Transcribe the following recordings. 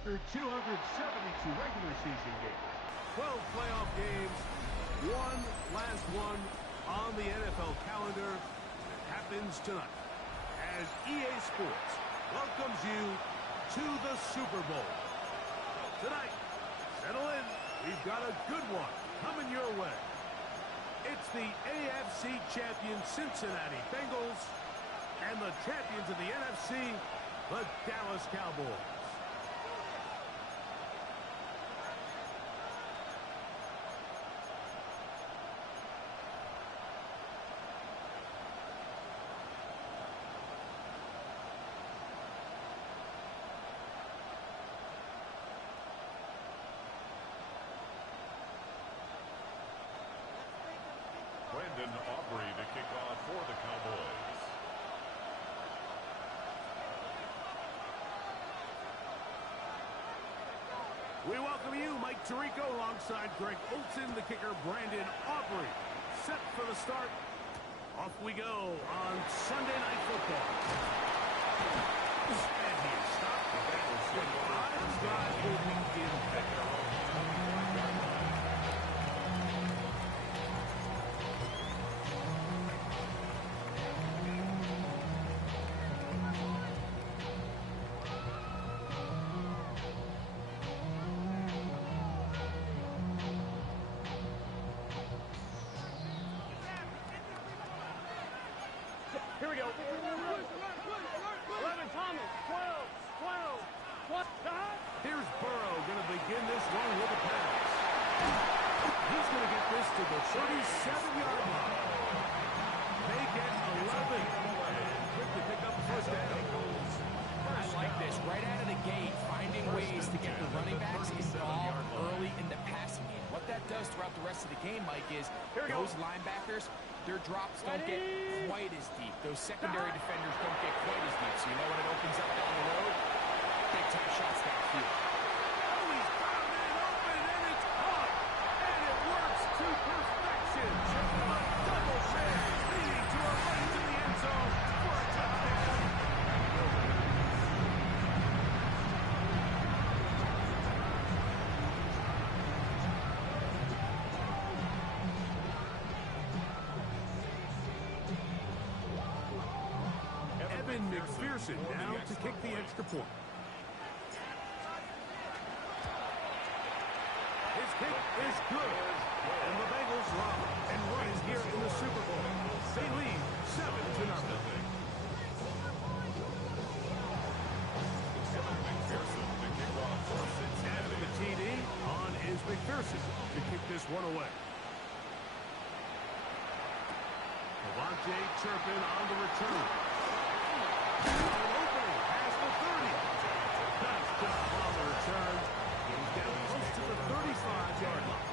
after 272 regular season games. 12 playoff games, one last one on the NFL calendar. It happens tonight as EA Sports welcomes you to the Super Bowl. Tonight, settle in. We've got a good one coming your way. It's the AFC champion Cincinnati Bengals and the champions of the NFC, the Dallas Cowboys. To kick off for the Cowboys. We welcome you, Mike Tirico, alongside Greg Olsen, the kicker, Brandon Aubrey. Set for the start. Off we go on Sunday Night Football. And he is stopped. The Bengals drive will be in effect. Here we go. 11, Thomas. 12. Here's Burrow going to begin this one with a pass. He's going to get this to the 37-yard line. They get 11. And quick to pick up the first down. I like this. Right out of the gate, finding ways to get the running backs involved early in the passing game. What that does throughout the rest of the game, Mike, is those linebackers, their drops don't get quite as deep. Those secondary defenders don't get quite as deep. So you know what it opens up down the road? Big-time shots downfield. Oh, he's got a man open, and it's caught. And it works to perfection. A double save leading to a run into the end zone for a touchdown. McPherson now to kick the extra point. His kick is good. And the Bengals run and run here in the Super Bowl. They lead 7-0. After the TD, on is McPherson to kick this one away. Devontae Turpin on the return. Opening past the 30. Nice job on the return. He's down close to the 35-yard line.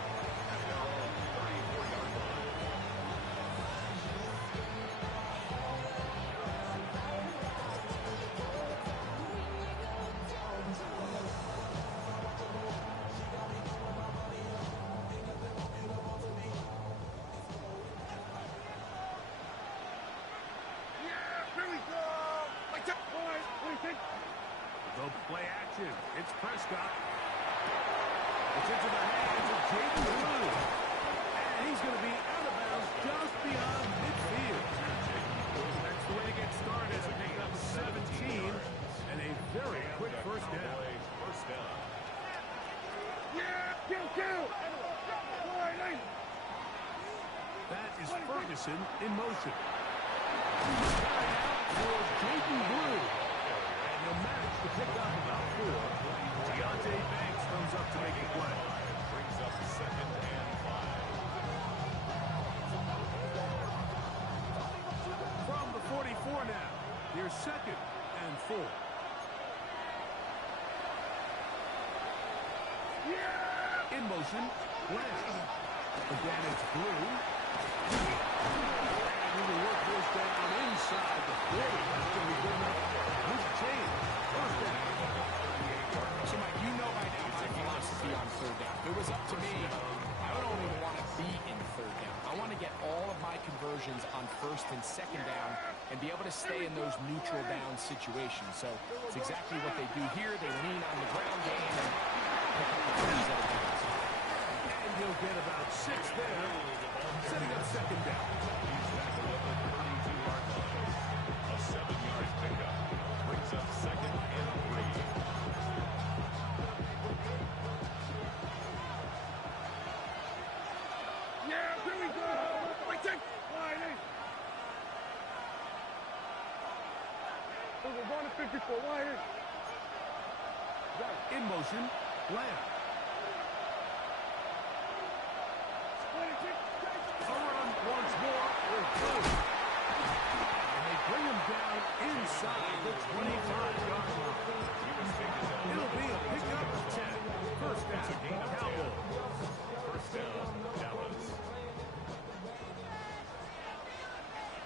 They'll play action. It's Prescott. It's into the hands of Jaden Blue. And he's going to be out of bounds just beyond midfield. That's the way to get started. Picking up 17 and a very quick first down. That is Ferguson in motion. For Jaden Blue. He'll manage to pick up about 4. Deontay Banks comes up to make a play. Brings up 2nd and 5. From the 44 now. Here's 2nd and 4. In motion, Lance. Again, it's Blue. And he will work this down inside the 40. That's going to be good enough. Who's change? First down. So, Mike, you know by now my philosophy on third down. If it was up to me, I don't even want to be in third down. I want to get all of my conversions on first and second down and be able to stay in those neutral down situations. So it's exactly what they do here. They lean on the ground game and pick up the first set of downs. And he'll get about 6 there, setting up second down. He's tackled at the 32-yard line. A 7-yard pickup brings up second and 3. Yeah, here we go. Like that. We're going to 54. Wide. In motion, Lamb. A run once more. And they bring him down inside the 25-yard line. It'll be a pickup of 10. First down, Cowboys. First down, Dallas.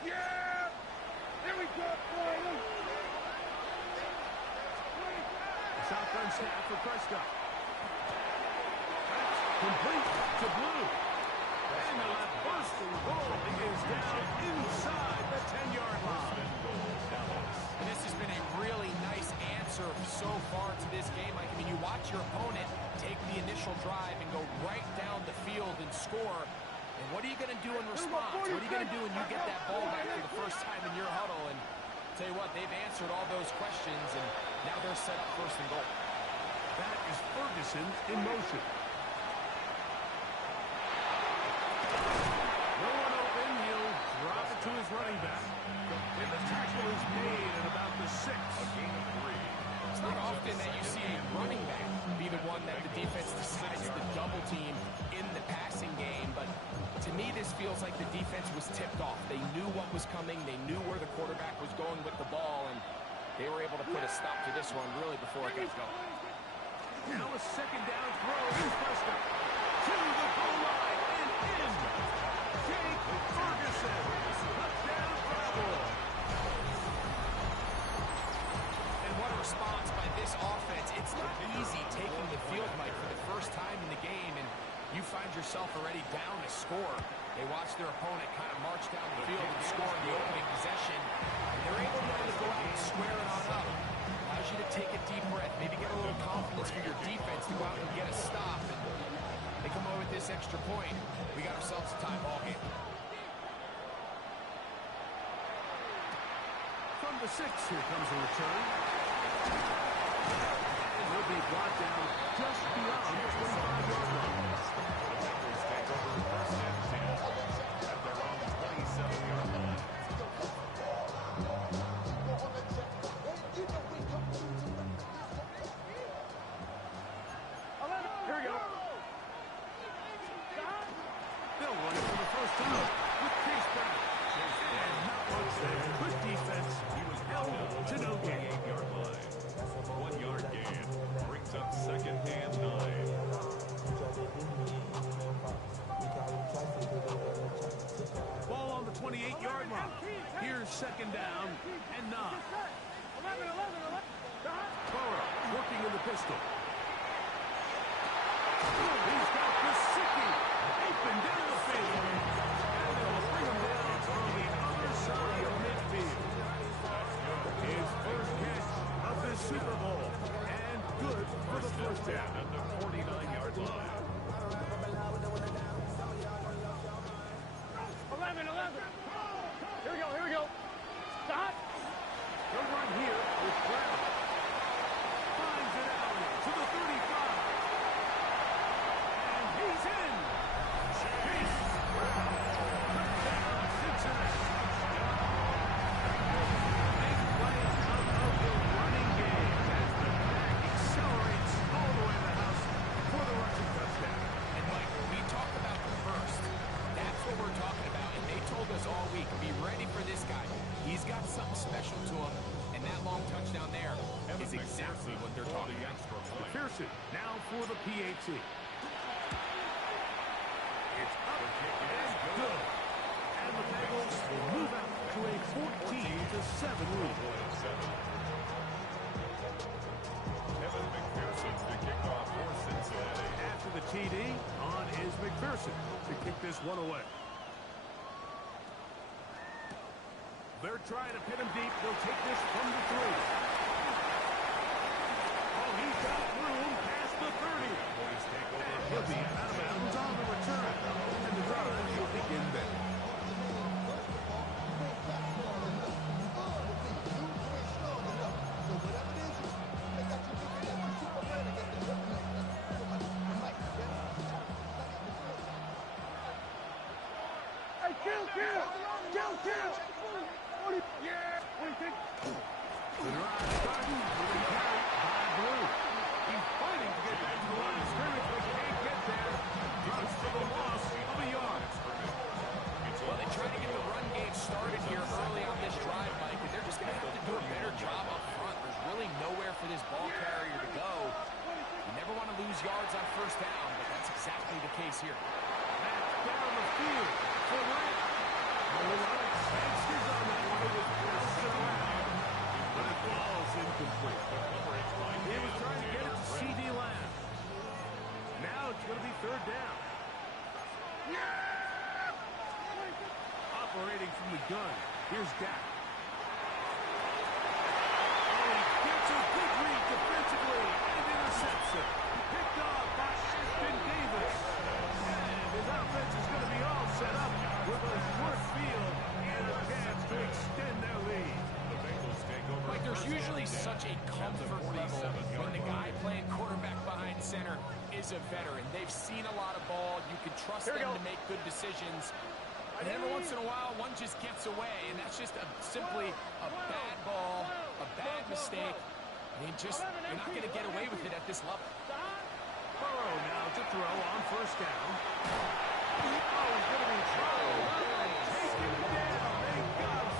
Yeah. Here we go. Shotgun snap for Prescott. That's complete to Blue. And the left bursting ball is down inside the 10-yard line. And this has been a really nice answer so far to this game. I mean, you watch your opponent take the initial drive and go right down the field and score. And what are you going to do in response? What are you going to do when you get that ball back for the first time in your huddle? And tell you what, they've answered all those questions, and now they're set up first and goal. That is Ferguson in motion. No one open. He'll drop it to his running back. And the tackle is made at about the 6. A gain of 3. It's not often that you see a running back be the one that the defense decides to double team in the passing game, but to me this feels like the defense was tipped off. They knew what was coming, they knew where the quarterback was going with the ball, and they were able to put a stop to this one really before it got going. Now a second down throw. Here's Prescott. To the goal line and in. Jake Ferguson. Touchdown, Cowboys. And what a response by this offense. It's not easy taking the field, Mike, for the first time in the game, and you find yourself already down to score. They watch their opponent kind of march down the field and score in the opening possession. And they're able now to go out and square it on up. Allows you to take a deep breath, maybe get a little confidence for your defense to go out and get a stop. And they come away with this extra point. We got ourselves a tie ball game. From the 6, here comes a return. And he'll be brought down just beyond the 25-yard line. The Bengals take over first and 10 at their own 27-yard line. Here we go. They'll run it for the first time with Chase Brown. And not once there. Good defense. He was held to no gain. 28-yard line. 1-yard gain brings up second and 9. Ball on the 28-yard line. Here's second down and 9. 11. Burrow working in the pistol. He's got Gesicki open down the field. And they'll bring him down on the other side of midfield. His first catch of the Super Bowl. And good for the first down. At the 49-yard line. 11. Here we go. Stop. The run here with Brown. Finds it out to the 35. And he's in. Chase Brown. Touchdown, Cincinnati. Big play out of the running game as the back accelerates all the way to the house for the rushing touchdown. And Mike, we talked about the first. That's what we're talking about. And they told us all week, be ready for this guy. He's got something special to him. And that long touchdown there is exactly what they're talking about. McPherson now for the PAT. It's up and good. And the Bengals will move out to a 14-7 lead. Kevin McPherson to kick off for Cincinnati. After the TD, on is McPherson to kick this one away. They're trying to pin him deep. They'll take this from the 3. Oh, he's got room past the 30. Cowboys take over. He'll be out of bounds on the return. And the drive will begin there. Hey, kill! Yeah! What do you think? The drive starting with a carry by Blue. He's fighting to get back to the line of scrimmage, but can't get there. Drops for the loss of a yard. Well, they try to get the run game started here early on this drive, Mike, and they're just going to have to do a better job up front. There's really nowhere for this ball carrier to go. You never want to lose yards on first down, but that's exactly the case here. That's down the field for Lamb. A lot of chances on that one. It was bouncing around, but it falls incomplete. He was trying to get it to C.D. Lamb. Now it's going to be third down. Operating from the gun. Here's Dak. Oh, he gets a good read defensively and interception. Picked off by Ashton Davis. And his offense is going to be all set up with a short field and a chance to extend their lead. The Bengals take over. Like, there's usually such a comfort level when the guy playing quarterback behind center is a veteran. They've seen a lot of ball. You can trust them to make good decisions. And every once in a while, one just gets away, and that's just simply a bad ball, a bad mistake. You're not going to get away with it at this level. Burrow now to throw on first down. Oh, he's going to be in trouble. Take him down. They got him.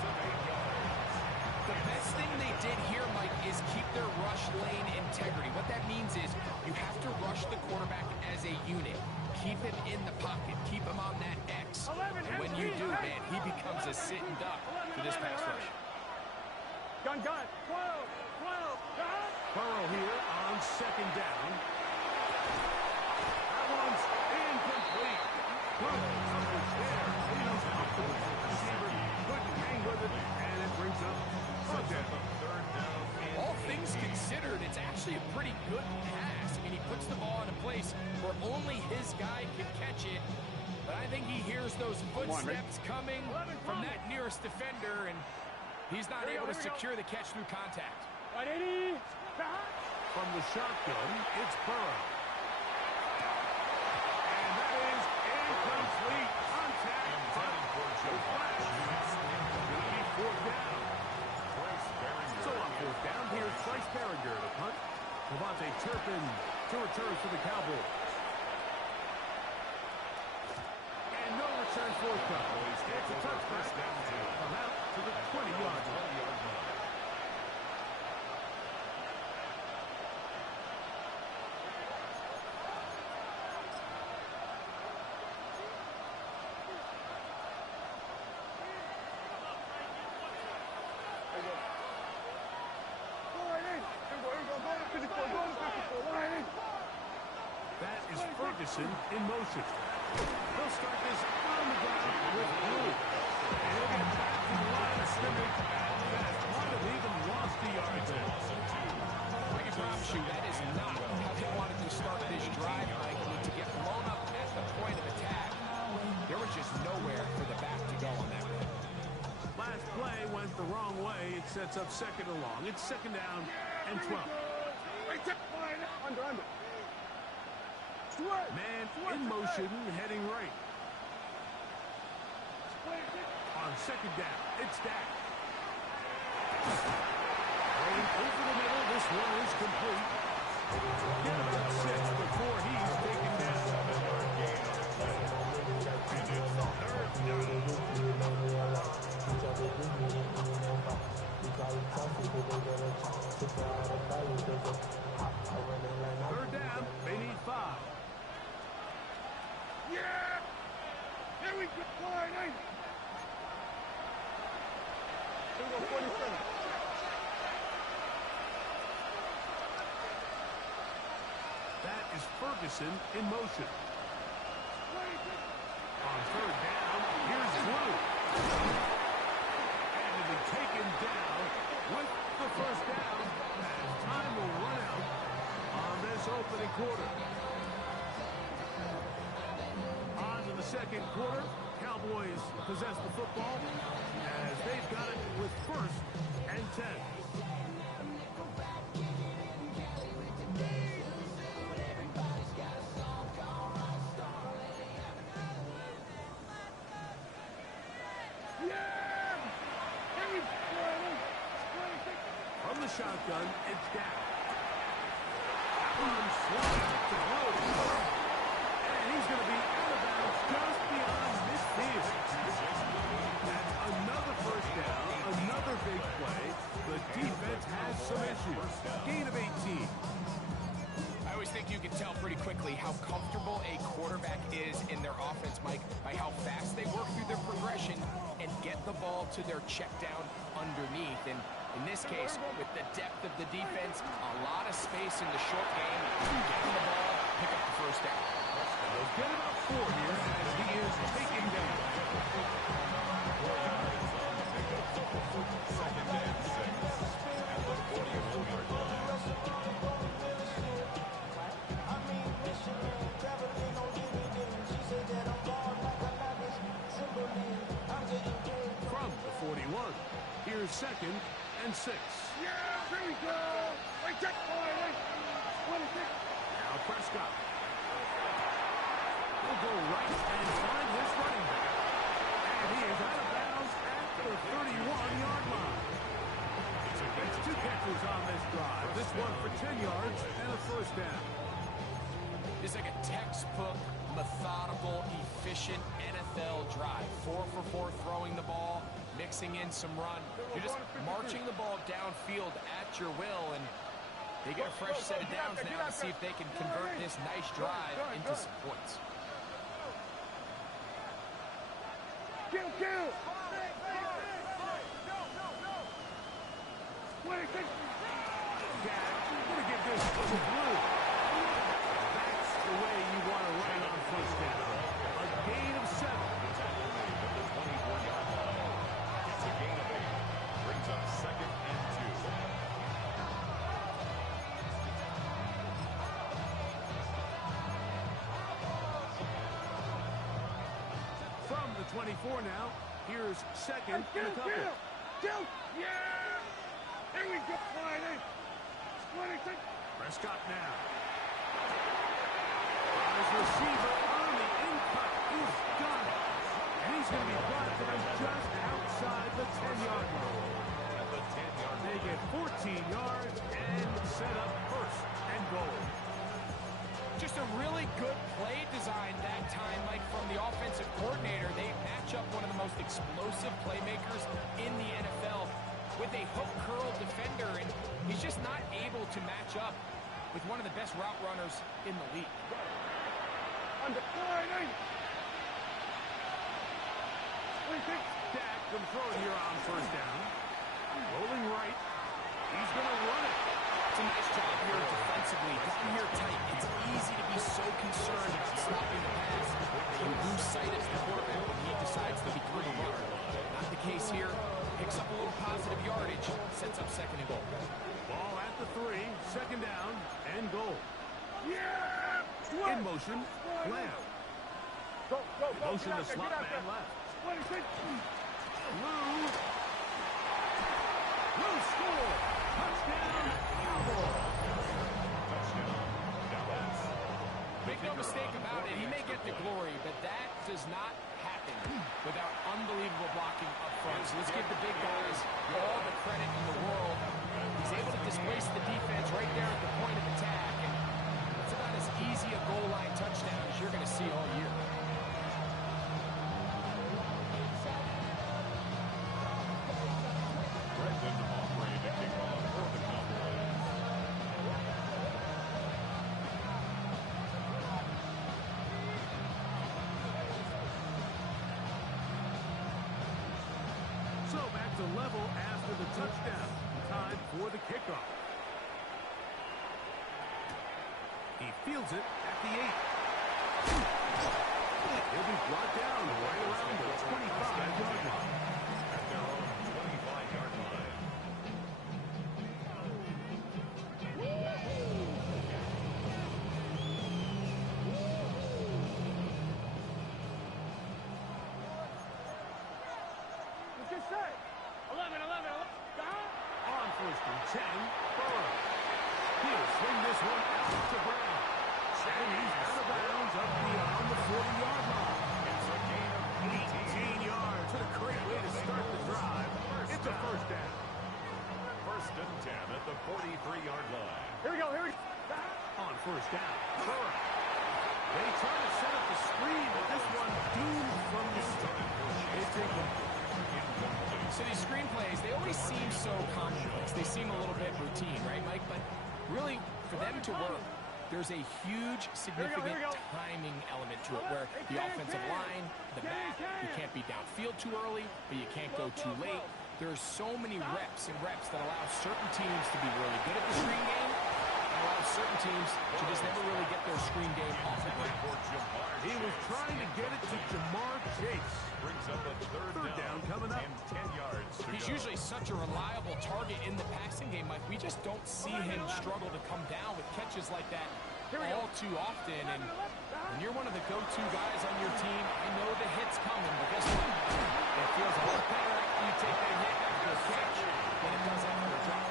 The best thing they did here, Mike, is keep their rush lane integrity. What that means is you have to rush the quarterback as a unit. Keep him in the pocket. Keep him on that X. And when you do, man, he becomes a sitting duck for this pass rush. Gun. 12. Burrow here on second down. That one's incomplete. Good coverage there. He knows how to receiver. Couldn't hang with it, and it brings up third down. All things considered, it's actually a pretty good pass. I mean, he puts the ball in a place where only his guy can catch it. But I think he hears those footsteps coming from that nearest defender, and he's not able to secure the catch through contact. 180. From the shotgun, it's Burrow. And that is incomplete. Contact. The flash. Going to be fourth down. So on fourth down, here's Bryce Berringer to punt. Devontae Turpin to return for the Cowboys. And no return forthcoming. It's a touchback. From out to the 20-yard line. That is Ferguson in motion. He'll start this on the ground with Blue. And he'll get back to the line of scrimmage at that. Might have even lost the yard there. I can promise you that is not how they wanted to start this drive, Mike. I mean, to get blown up at the point of attack, there was just nowhere for the back to go on that run. Last play went the wrong way. It sets up second and long. It's second down and 12. Under. Man in motion, heading right. On second down, it's Dak. Going over the middle, this one is complete. Get about 6 before he's taken down. Third down, they need 5. Yeah! Here we go! Line 8! Here we go, 47. That is Ferguson in motion. On third down, here's Blue. And to second quarter. Cowboys possess the football as they've got it with 1st and 10. From the shotgun, it's Dak. That one swung to Blue. And he's going to be out of bounds just beyond midfield. That's another 1st down, another big play. The defense has some issues. Gain of 18. I always think you can tell pretty quickly how comfortable a quarterback is in their offense, Mike, by how fast they work through their progression and get the ball to their check down underneath. And in this case, with the depth of the defense, a lot of space in the short game, get the ball, pick up the 1st down. They'll get about 4 here as he is taken down. 4 yards on the pickup. 2nd and 6 at the 41-yard line. From the 41, here's 2nd and 6. Yeah, here we go. Right check. Now Prescott. He'll go right and find his running back. And he is out of bounds at the 31-yard line. It's 2 catches on this drive. This one for 10 yards and a 1st down. It's like a textbook, methodical, efficient NFL drive. 4 for 4 throwing the ball, mixing in some run. You're just marching the ball downfield at your will, and they get a fresh set of downs now to see if they can convert this nice drive into some points. Kill! Gonna give this to Blue. That's the way you want to run it on 1st down. A gain of 7. From the 24-yard line. It's a gain of 8. Brings up 2nd and 2. From the 24 now, here's 2nd and a couple. Kill! Yeah! Here we go, Friday. 26. Prescott now. His receiver on the in-cut. He's got it. And he's going to be brought down just outside the 10-yard line. At the 10-yard line. They get 14 yards and set up 1st and goal. Just a really good play design that time, Mike, from the offensive coordinator. They match up one of the most explosive playmakers in the NFL with a hook curl defender, and he's just not able to match up with one of the best route runners in the league. Under Friday. Dak can throw it here on 1st down. Rolling right. He's going to run it. It's a nice job here defensively. Down here tight. It's easy to be so concerned about stopping the pass. You lose sight as the quarterback when he decides to become a runner. Not the case here. Picks up a little positive yardage. Sets up 2nd and goal. Ball at the 3. 2nd down and goal. Yeah! In motion, Lamb. Go. Motion the slot man left. 26. Blue score. Touchdown, Cowboys. Touchdown, Dallas. Make no mistake about it, he may get the glory, but that does not happen without unbelievable blocking up front. So let's give the big guys all the credit in the world. He's able to displace the defense right there at the point of attack, and it's about as easy a goal line touchdown as you're going to see all year. So back to level after the touchdown. Time for the kickoff. He fields it at the 8. He'll be brought down right around the 25-yard line. At their own 25-yard line. set. 11, 11, 11. On first and 10, Burrow. He'll swing this one out to Brown. And he's out of bounds up beyond the 40-yard line. It's a gain of 18 yards. What a great way to start the drive. It's a first down. First and 10 at the 43-yard line. Here we go, here we go. On first down, Burrow. They try to set up the screen, but this one doomed from the start. It's incomplete. So these screenplays, they always seem so complex. They seem a little bit routine, right, Mike? But really, for them to work, there's a huge, significant timing element to it where the offensive line, the back, you can't be downfield too early, but you can't go too late. There's so many reps and reps that allow certain teams to be really good at the screen game and allow certain teams to just never really get their screen game off the ground. He was trying to get it to Jamar Chase. Brings up a third down coming up. And 10 yards to He's go. usually such a reliable target in the passing game, Mike. We just don't see him struggle to come down with catches like that all too often. And when you're one of the go-to guys on your team, I know the hit's coming, but guess what? It feels a lot better after you take that hit after a catch than it does after a drop.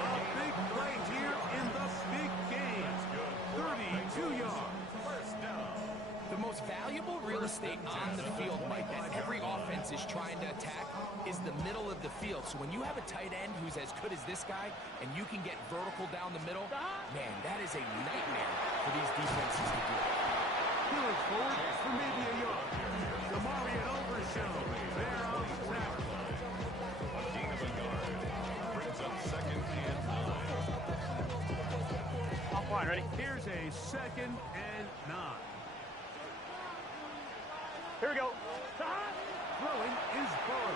A big play here in the big game. 32 yards. First down. The most valuable real estate on the field, Mike, that every offense is trying to attack is the middle of the field. So when you have a tight end who's as good as this guy and you can get vertical down the middle, man, that is a nightmare for these defenses to do. He looks forward for maybe a yard. The Marion Overshow. There on the tackle. A gain of a yard. Brings up second and 9. Off line, ready? Here's a second and 9. Here we go. Throwing is Burrow.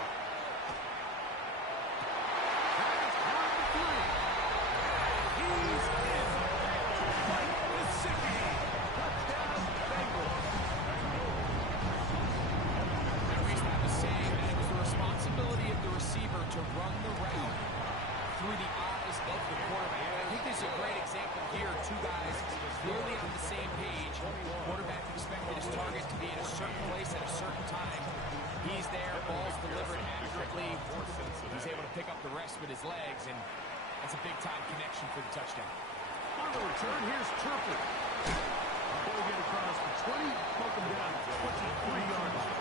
That's on the 3. He's in. Mike Gesicki. Touchdown, Bengals. We used to have a saying that it was the responsibility of the receiver to run the route through the eyes of the quarterback. I think this is a great example here. Two guys clearly on the same page. Quarterback expected his target to be in a certain place at a certain time. He's there, ball's delivered accurately. He's able to pick up the rest with his legs, and that's a big-time connection for the touchdown. On the return, here's Turpin. They'll get across the 20, poke him down to 23-yard line.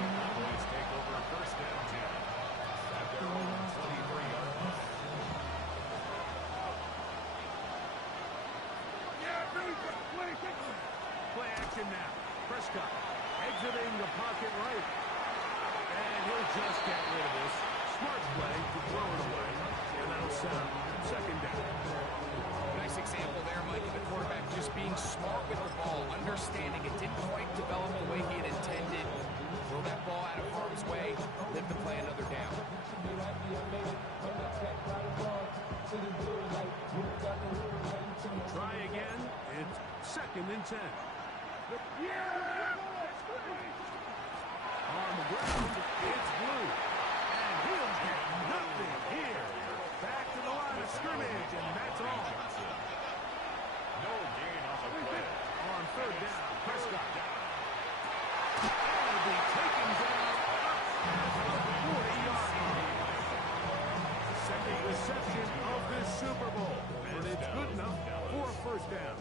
Cowboys take over first down 10 at their own 23-yard line. Yeah, Billy, 26. Play action now. Prescott exiting the pocket right. And he'll just get rid of this. Smart play to throw it away. And that'll set up second down. Nice example there, Mike, of the quarterback just being smart with the ball, understanding it didn't quite develop the way he had intended. Throw that ball out of harm's way, live to play another down. Try again. It's second and 10. Yeah! On the ground, it's Blue. And he'll get nothing here. Back to the line of scrimmage, and that's all. No gain on the play. On third down, Prescott. And be taken down at the 40-yard line. Second reception of this Super Bowl. And it's good enough for a first down.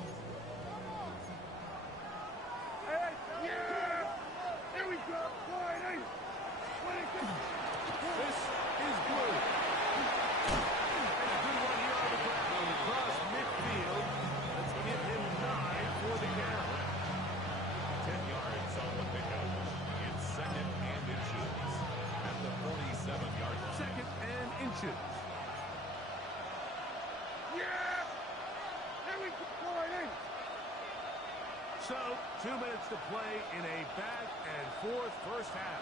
Hey, yeah! Here we go. Wide eight. 26. This is Blue. And a good one here on the ground. Across midfield. Let's give him 9 for the count. 10 yards on the pickup. It's second and inches at the 47-yard line. Second and inches. Yeah! Here we go. Wide eight. So, 2 minutes to play in a back-and-forth first half.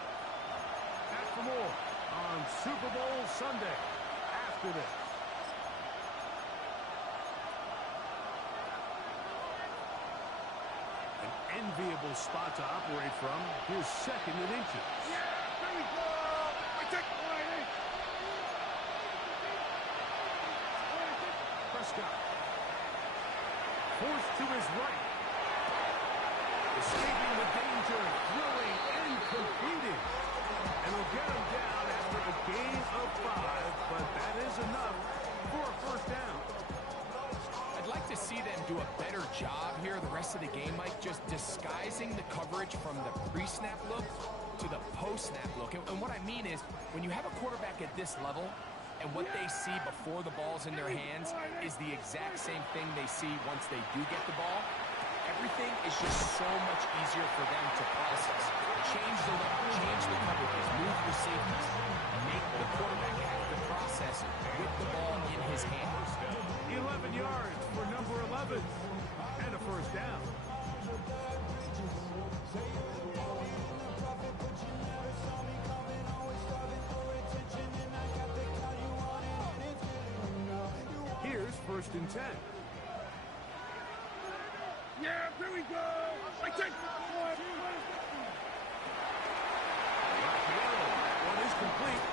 Back for more on Super Bowl Sunday after this. An enviable spot to operate from. Here's second and inches. Yeah! Here we go. We take wide eight. Prescott. Forced to his right. Escaping the danger. Throwing and completing. And we'll get him down after a gain of 5, but that is enough for a first down. I'd like to see them do a better job here the rest of the game, Mike, just disguising the coverage from the pre-snap look to the post-snap look. And what I mean is, when you have a quarterback at this level, and what they see before the ball's in their hands is the exact same thing they see once they do get the ball, everything is just so much easier for them to process. Change the look, change the coverages, move the safeties, make the quarterback have to process with the ball in his hands. 11 yards for number 11, and a first down. Here's 1st and 10. Yeah, here we go. I take one. One is complete,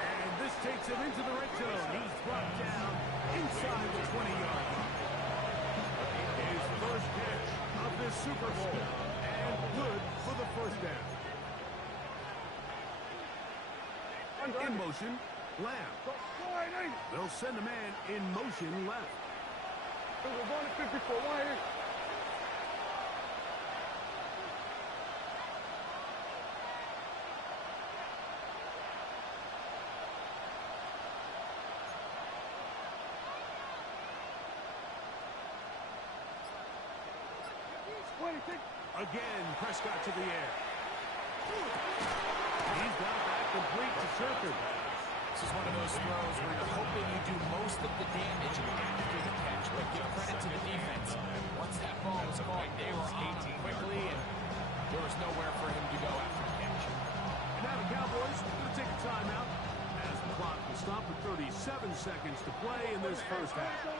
and this takes him into the red zone. He's brought down inside the 20-yard line. His first catch of this Super Bowl, and good for the first down. In motion, Lamb. They'll send a man in motion left. We're going to 54. Why? Again, Prescott to the air. He's got that complete to Circuit. This is one of those throws where you're hoping you do most of the damage after the catch, but give credit to the defense. Once that ball was caught, they were on him quickly, and there was nowhere for him to go after the catch. And now the Cowboys are going to take a timeout as the clock will stop with 37 seconds to play in this first half.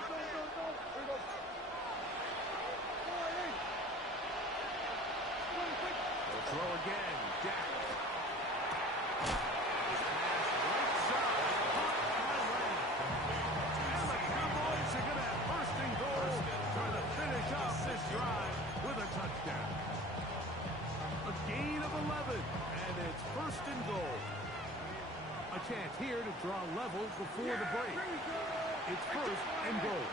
Throw again, Jack. His pass right side, caught by Lamb. And the Cowboys are going to have 1st and goal, trying to finish off this drive with a touchdown. A gain of 11, and it's 1st and goal. A chance here to draw level before the break. It's 1st and goal.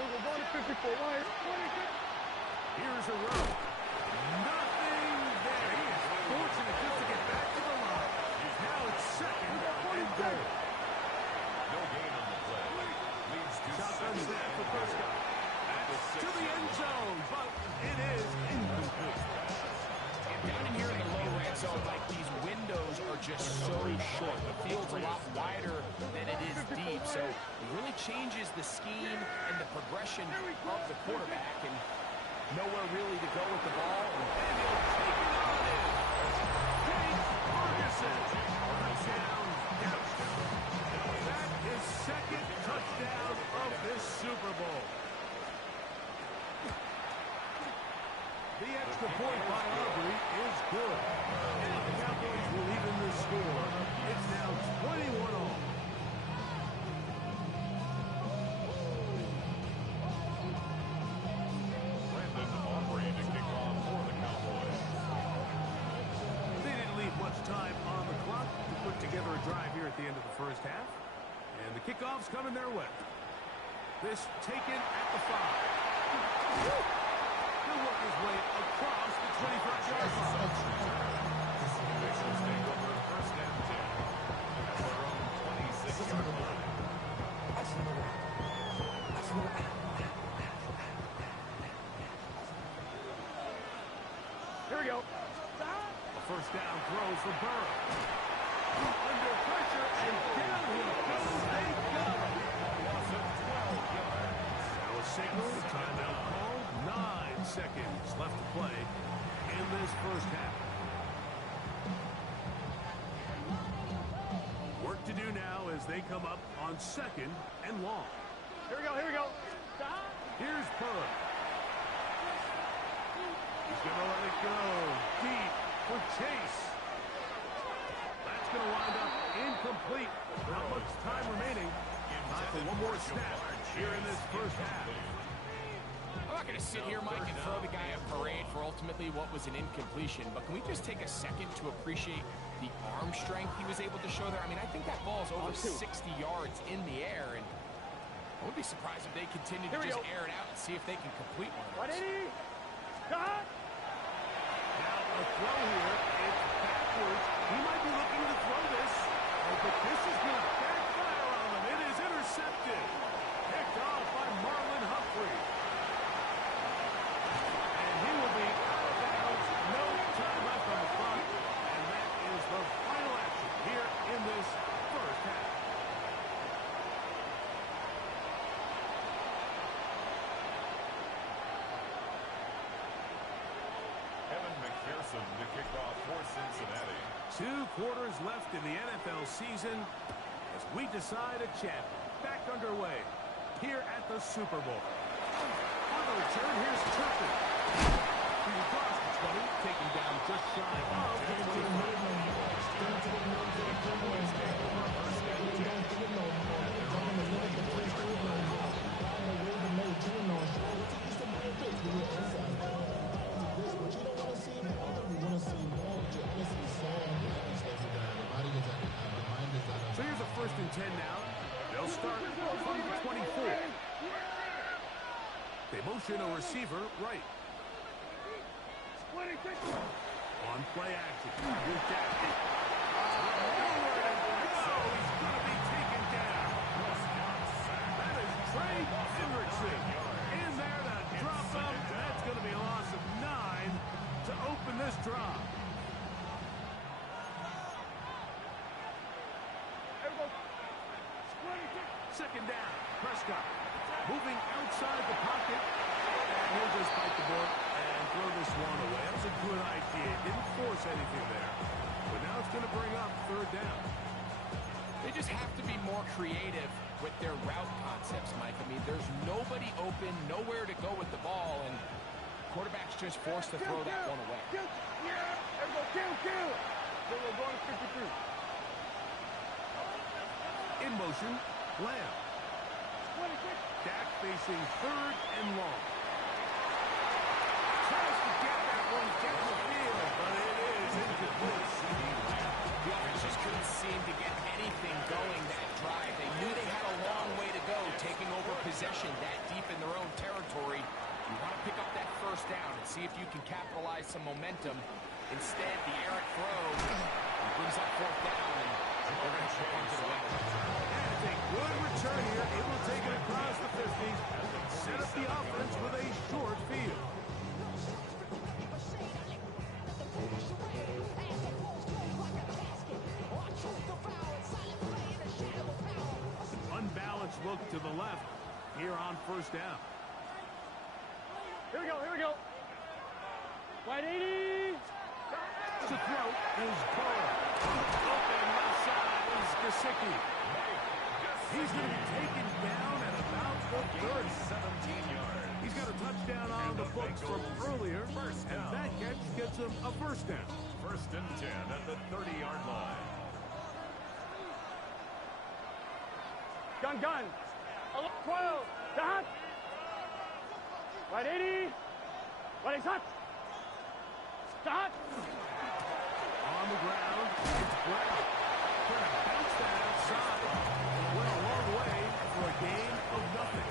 We're going to 54. Why? Here's a run. Nothing there. He is fortunate just to get back to the line. Now it's 2nd and goal. No gain on the play. Leads to Shotgun snap for Prescott. That's to the end zone, but it is incomplete. Down in here in the low red zone, like these windows are just so short. The field's a lot wider than it is deep, so it really changes the scheme and the progression of the quarterback, and nowhere really to go with the ball. And he'll take it on in. Jake Ferguson. Touchdown, Dallas. That is 2nd touchdown of this Super Bowl. The extra point by Aubrey is good. And the Cowboys will even the score. It's now 21 all. Brandon Aubrey to kick off for the Cowboys. They didn't leave much time on the clock to put together a drive here at the end of the first half. And the kickoff's coming their way. This taken at the 5. He'll work his way across the 25-yard line. Pacers take over 1st and 10 at their own 26-yard line. Here we go. A 1st down throw for Burrow. Under pressure, and down he goes. They got him. Loss of 12 yards. Now a signal, timeout call. 9 seconds left to play in this first half. Work to do now as they come up on 2nd and long. Here we go. Here we go. Here's Purr. He's going to let it go deep for Chase. That's going to wind up incomplete. Not much time remaining. Time for one more snap here in this first half. How not going to sit here, Mike, and throw the guy a parade for ultimately what was an incompletion, but can we just take a second to appreciate the arm strength he was able to show there? I mean, I think that ball's over 60 yards in the air, and I wouldn't be surprised if they continue to just air it out and see if they can complete one of those. Now, a throw here. It's backwards. He might be looking to throw this. Oh, but this is going to backfire on him. It is intercepted. Picked off by Marlon Humphrey. And he will be out of bounds. No time left on the clock. And that is the final action here in this first half. McPherson to kick off for Cincinnati. 2 quarters left in the NFL season as we decide a champion. Back underway here at the Super Bowl. On the return, here's Turpin. He's across the 20, taking down just shy of the 25. So here's a 1st and 10 now. They'll start from the 24. They motion a receiver right. On play action. Here's Gaffney. Nowhere to go. He's going to be taken down. That is Trey Hendrickson in there to drop up. That's going to be a loss of 9 to open this drive. Second down. Prescott moving outside the pocket. And he'll just bite the bullet and throw this one away. That was a good idea. Didn't force anything there. But now it's going to bring up 3rd down. They just have to be more creative with their route concepts, Mike. I mean, there's nobody open, nowhere to go with the ball, and quarterback's just forced to throw that one away. In motion, Lamb. Dak facing 3rd and long. Tries to get that one down the field, but it is incomplete. The offense just couldn't seem to get anything going that drive. They knew they had a long way to go, taking over possession that deep in their own territory. You want to pick up that 1st down and see if you can capitalize some momentum. Instead, the errant throw brings up 4th down, and they're going to punt it away. And it's a good return here. It will take it across the 50s. Set up the offense with a short field. Unbalanced look to the left here on 1st down. Here we go. Wide 80. To throw is Burrow. Open left side is Gesicki. He's going to be taken down at about the 30. 17 yards. He's got a touchdown on the books from earlier, and that catch gets him a 1st down. 1st and 10 at the 30-yard line. Gun. 12. Dot. Wide 80. Wide is hot. Dot. On the ground, it's Brown. Trying to bounce that outside. Went a long way for a gain of nothing.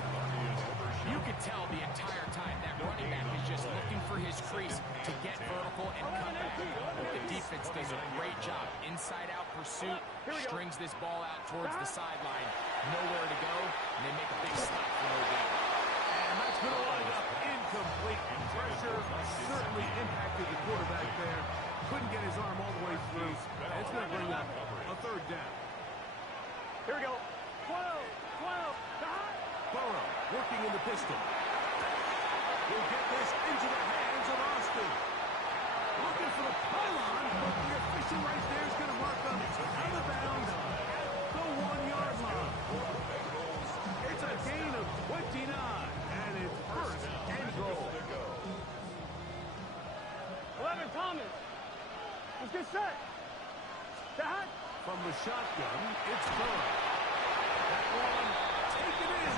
You could tell the entire time that running back is just looking for his crease to get vertical and cut back. The defense does a great job. Inside-out pursuit, strings this ball out towards the sideline. Nowhere to go, and they make a big stop for no gain. And that's going to wind up incomplete. Pressure certainly impacted the quarterback there. Couldn't get his arm all the way through. And it's going to bring up a 3rd down. Here we go. 12. Burrow working in the pistol. He'll get this into the hands of Austin. Looking for the pylon, but the official right there is going to mark him out of bounds at the 1-yard line. It's a gain of 29, and it's 1st and goal. 11, Thomas. Let's get set. Dot. From the shotgun, it's Burrow. That one taken in.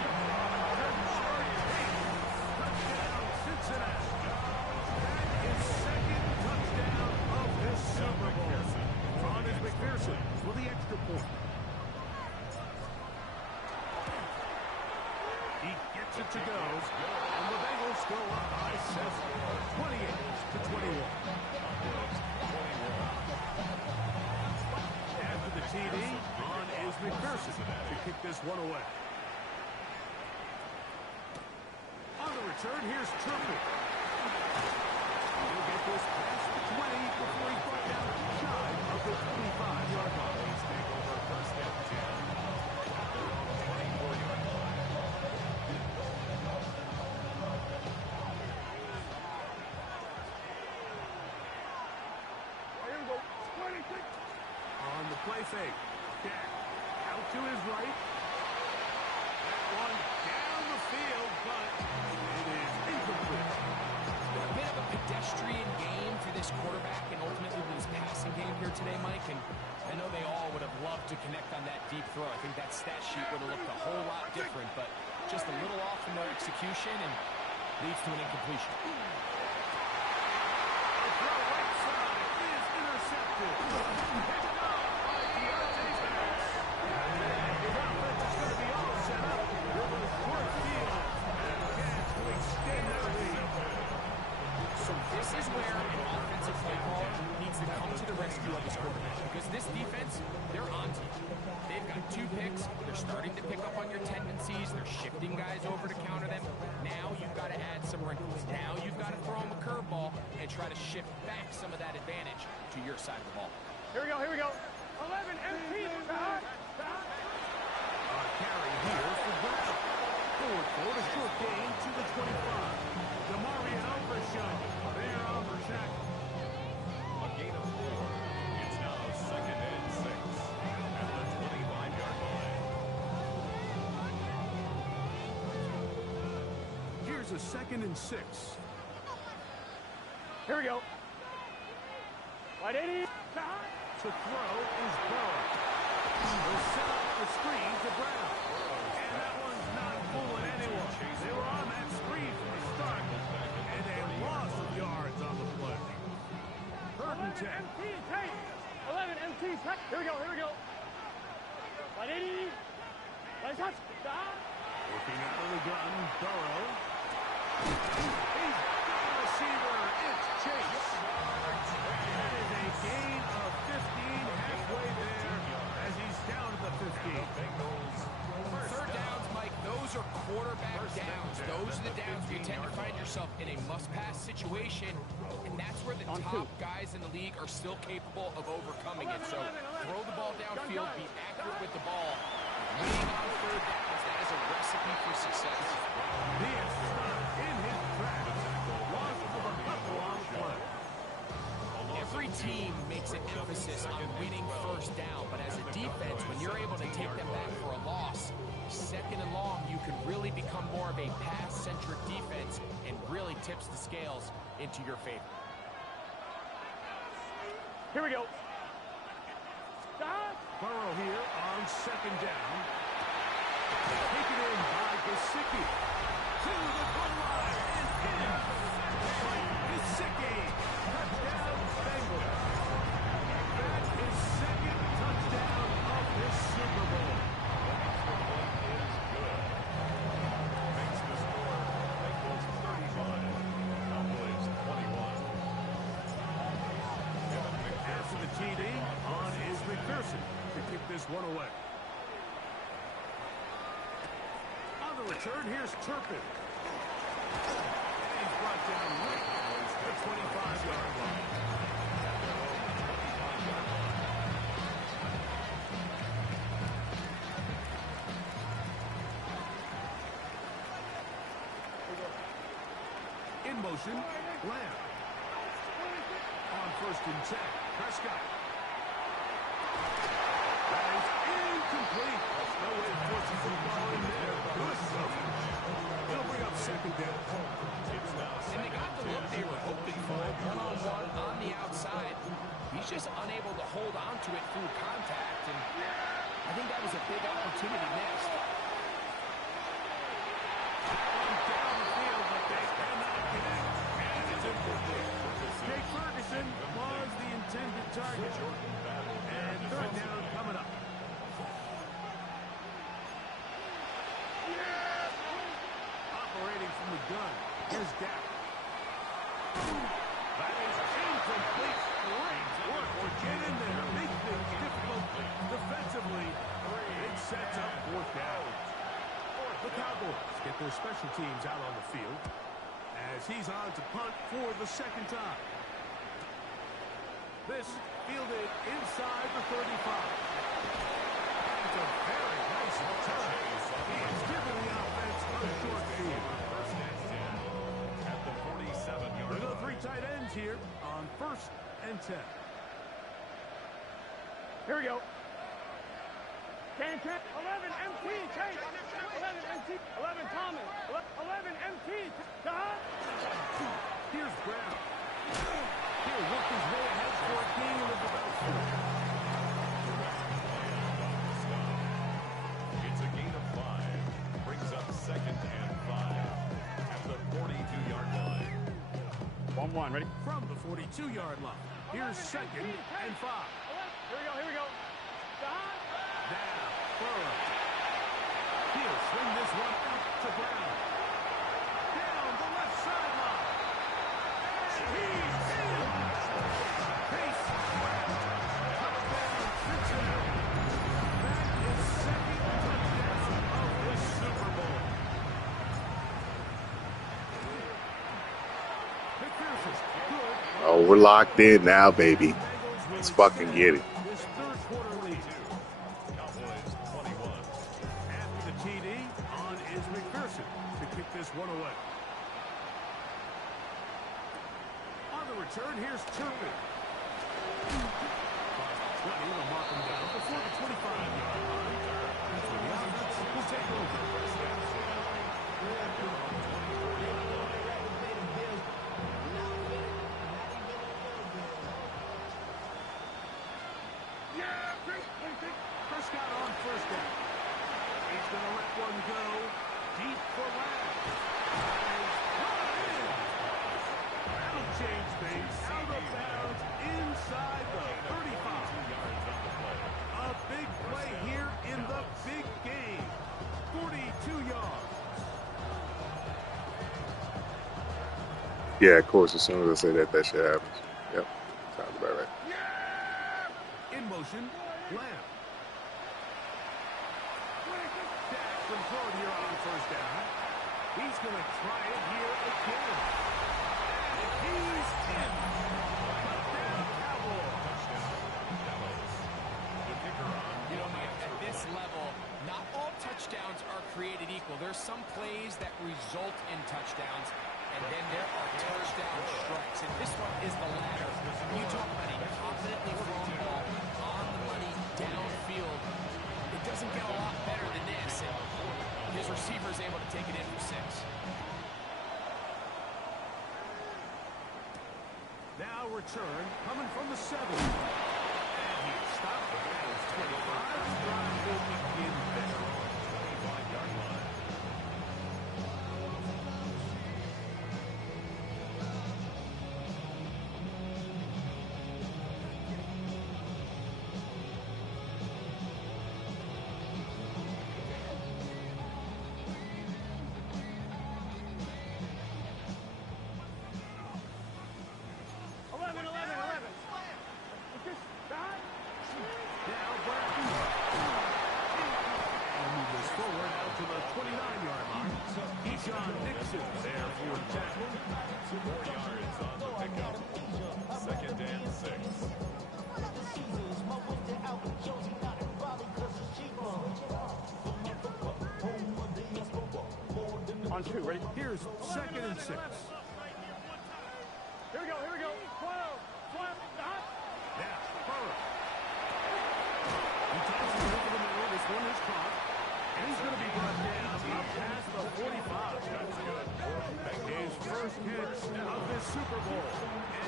Touchdown, Cincinnati. That is second touchdown of this Super Bowl. On is McPherson for the extra point. He gets it to go, and the Bengals go up by 7, 28-21. After the TD, on is McPherson to kick this one away. On the return, here's Turpin. He'll get this past the 20 before he's brought down shy of the 25-yard line. Please take over first and 10 at their own 24-yard line. Here we go. 26. On the play fake. Dak out to his right. That one down the field, but it is incomplete. A bit of a pedestrian game for this quarterback and ultimately his passing game here today, Mike. And I know they all would have loved to connect on that deep throw. I think that stat sheet would have looked a whole lot different, but just a little off in their execution and leads to an incompletion. The throw right side is intercepted. Picked up by Deontay Harris. His offense is going to be all set up with a short field and a chance to extend their lead. So this is where an offensive play caller needs to come to the rescue of his quarterback. Because this defense, they're on to you. They've got 2 picks. They're starting to pick up on your tendencies. They're shifting guys over to counter them. Now you've got to add some wrinkles. Now you've got to throw them a curveball and try to shift back some of that advantage to your side of the ball. Here we go, here we go. 11 MP. Carry here for Brown. Forward for a short gain to the 25. DeMarion Overshown there on the check. A gain of 4. It's now second and 6 at the 25-yard line. Here's a 2nd and 6. Here we go. Wide 80. To throw is Burrow. He'll set up the screen to Brown. And that one's not fooling anyone. They were on that screen from the start, and a loss of yards on the play. 3rd and 10. MT take. 11 MT take. Here we go, here we go. Wide 80. Wide touch. Working out of the gun, Burrow. He's got a receiver. It's Chase. That is a gain of 15 halfway there as he's down to the 15. Third downs, Mike, those are quarterback downs. Those are the downs where you tend to find yourself in a must-pass situation, and that's where the top guys in the league are still capable of overcoming it. So throw the ball downfield, be accurate with the ball. Winning on 3rd downs, that is a recipe for success. He is stopped in his tracks. Loss of a couple on the play. Every team makes an emphasis on winning 1st down, but as a defense, when you're able to take them back for a loss, 2nd and long, you can really become more of a pass-centric defense and really tips the scales into your favor. Here we go. Burrow here on 2nd down. Taken in by Gesicki. To the goal line and in. Gesicki. Touchdown, Bengals. That is 2nd touchdown of this Super Bowl. Is good. Makes the score Bengals 35, Cowboys 21. After the TD, on is McPherson to kick this one away. On the return, here's Turpin. And he's brought down right at the 25-yard line. In motion, Lamb. On 1st and 10, Prescott. That is incomplete. No way to force the football in there. Good coverage. It'll bring up 2nd down. And they got the look they were hoping for. One-on-one on the outside. He's just unable to hold on to it through contact, and I think that was a big opportunity missed. Down the field, but they cannot connect. target. And third down coming up. Operating from the gun. Here's Dak. That is incomplete. Great work. Get in there. Make things difficult defensively. It sets up fourth down. The Cowboys get their special teams out on the field as he's on to punt for the second time. This fielded inside the 35. It's a very nice return. He's given the offense a short field. First and 10 at the 47-yard line. The three tight ends here on 1st and 10. Here we go. 10, 11 MT, Chase. 11 MT, 11 Thomas. 11 MT. Here's Brown. He'll work his way ahead for a gain of about 4. It's a gain of 5. Brings up 2nd and 5 at the 42-yard line. 1-1, ready? From the 42-yard line. Here's 2nd and 5. Here we go. Now, Burrow. He'll swing this one out to Brown. Down the left sideline. And he's in. Pace. Touchdown, Cincinnati. That is second touchdown of the Super Bowl. McPherson's good. Oh, we're locked in now, baby. Let's fucking get it. This third quarter lead. Cowboys 21. After the TD, on is McPherson to kick this one away. On the return, here's Turpin. 20 will mark him down before the 25-yard line. That's when the offense will take over. Prescott on first down. He's going to let one go deep for Lamb. That'll change things. Out of bounds inside the 35. A big play here in the big game. 42 yards. Yeah, of course, as soon as I say that, that shit happens. Yep, sounds about right. In motion, Lamb. Dak controlled here on first down. He's going to try it here again. And he's in. Touchdown, Cowboys. The kicker on. You know, Mike, at this level, not all touchdowns are created equal. There's some plays that result in touchdowns, and then there are touchdown strikes. And this one is the latter. You talk about a confidently thrown ball on the money downfield. It doesn't get a lot better than this. And his receiver's able to take it in for 6. Now return coming from the 7. And he stopped at his 25. Drive will begin there. 25-yard line. Now Brown. And move this forward out to the 29-yard line. John Nixon there for the tackle. 4 yards on the pickup. 2nd and 6. On 2, ready? Here's 2nd and 6. Here we go. 12. Now, Burrow. He tosses it over the middle. This one is caught. And he's going to be brought down up past the 45. That's good. His first catch of this Super Bowl.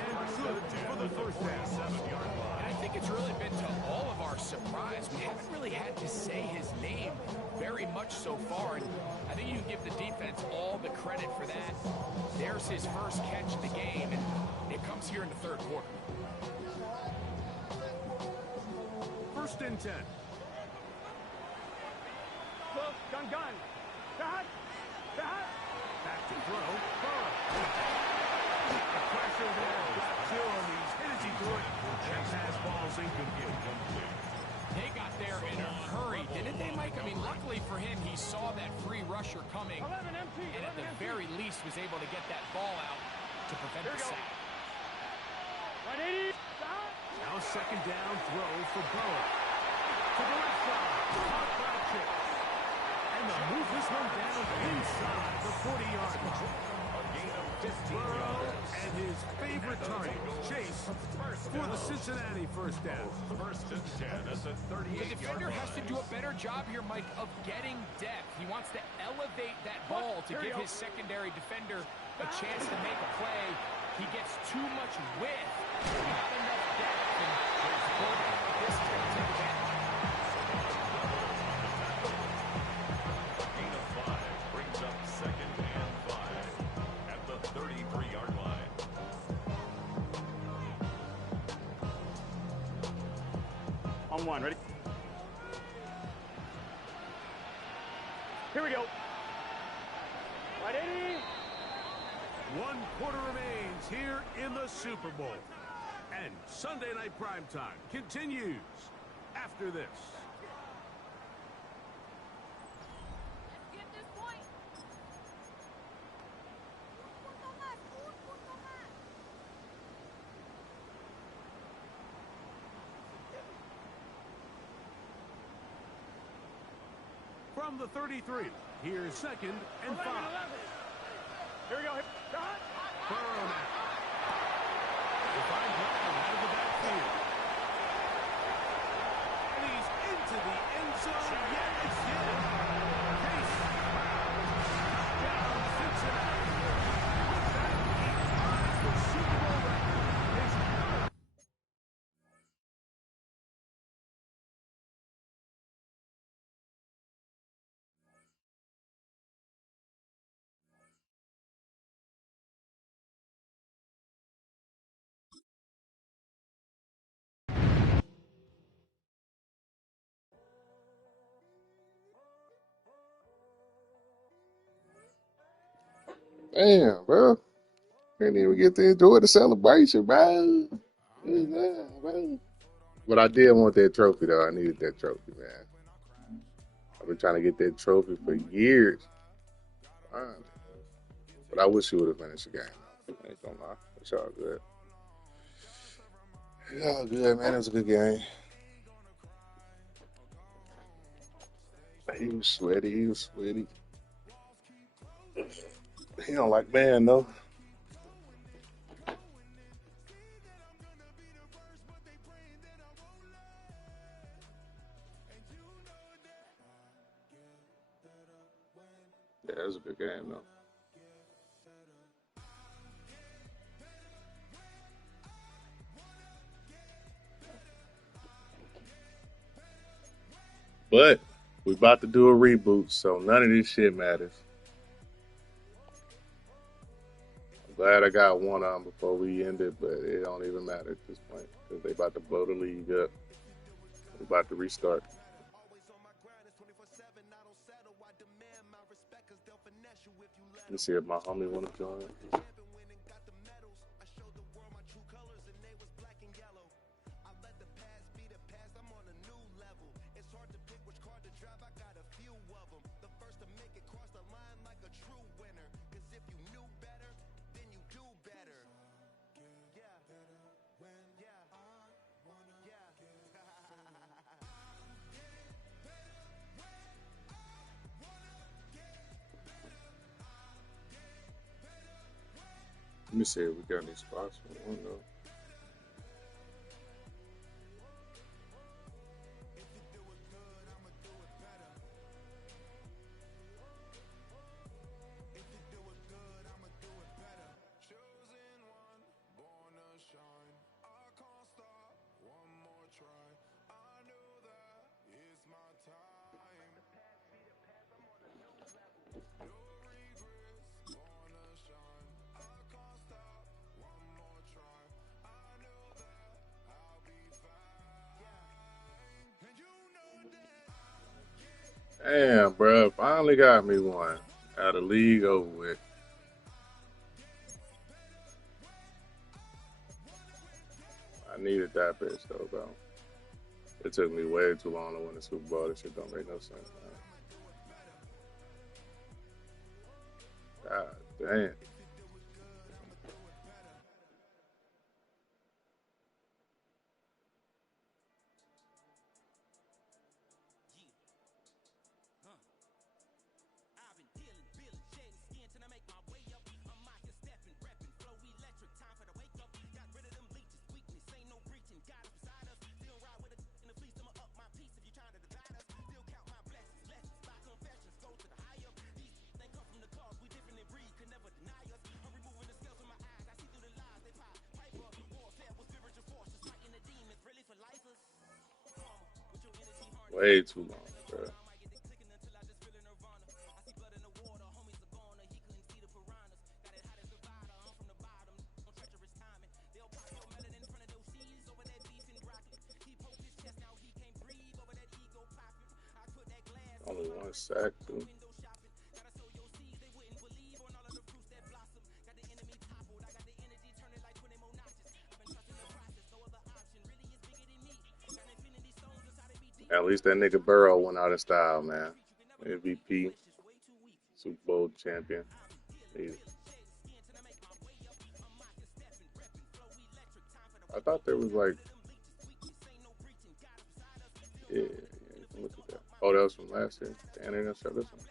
And good for the first down. 7-yard line. And I think it's really been to all of our surprise. We haven't really had to say his name very much so far. And I think you can give the defense all the credit for that. There's his first catch of the game, and it comes here in the third quarter. First and 10. Close. Gun. Shot. Back to throw. Burrow. The pressure there. Still on these. Hit as he threw it. And pass ball's incomplete. They got there in a hurry, didn't they, Mike? I mean, luckily for him, he saw that free rusher coming, 11 empty. and at the very least was able to get that ball out to prevent the sack. 180. Shot. Now second down throw for Burrow. To the left side. Caught by Chase. And they'll move this one down inside the 40-yard line. Burrow and his favorite target, Chase, for the Cincinnati first down. First and 10 at the The 38-yard defender has to line. do a better job here, Mike, of getting depth. He wants to elevate that ball to give his secondary defender a chance to make a play. He gets too much width, not enough depth, and there's a quarterback like this is going to take advantage. Gain of 5 brings up second and 5 at the 33-yard line. On one. Ready? Here we go. 180. 1 quarter remains here in the Super Bowl. And Sunday Night Primetime continues after this. Get this point. From the 33, here's second and 5. 11. Here we go. Shot. Burrow now. They find Brown out of the backfield. And he's into the end zone. Yes, yes. Case. Touchdown, Cincinnati. He ties the Super Bowl record. His third. Damn, bro. Can't even get to enjoy the celebration, bro. Yeah, bro. But I did want that trophy, though. I needed that trophy, man. I've been trying to get that trophy for years. But I wish you would have finished the game. I ain't gonna lie. It's all good. It's all good, man. It was a good game. He was sweaty. He don't like man, though. Yeah, it was a good game, though. But we about to do a reboot, so none of this shit matters. I'm glad I got one on before we end it, but it don't even matter at this point because they about to blow the league up. We about to restart. Let's see if my homie want to join. Let me see if we got any spots for one though. Damn, bro. Finally got me one. Out of league over with. I needed that bitch though, bro. It took me way too long to win the Super Bowl. This shit don't make no sense, man. God damn. Way too long, bro. Only one sack, too. At least that nigga Burrow went out of style, man. MVP, Super Bowl champion. I thought there was like, yeah, look at that. Oh, that was from last year. Damn, they're gonna show this one.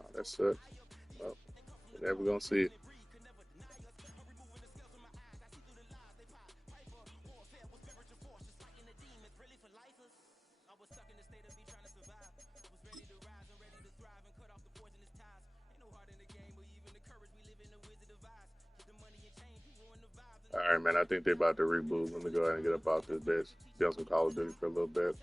Oh, that sucks. Well, we're never gonna see it. All right, man. I think they're about to reboot. Let me go ahead and get up out this bitch. Be on some Call of Duty for a little bit.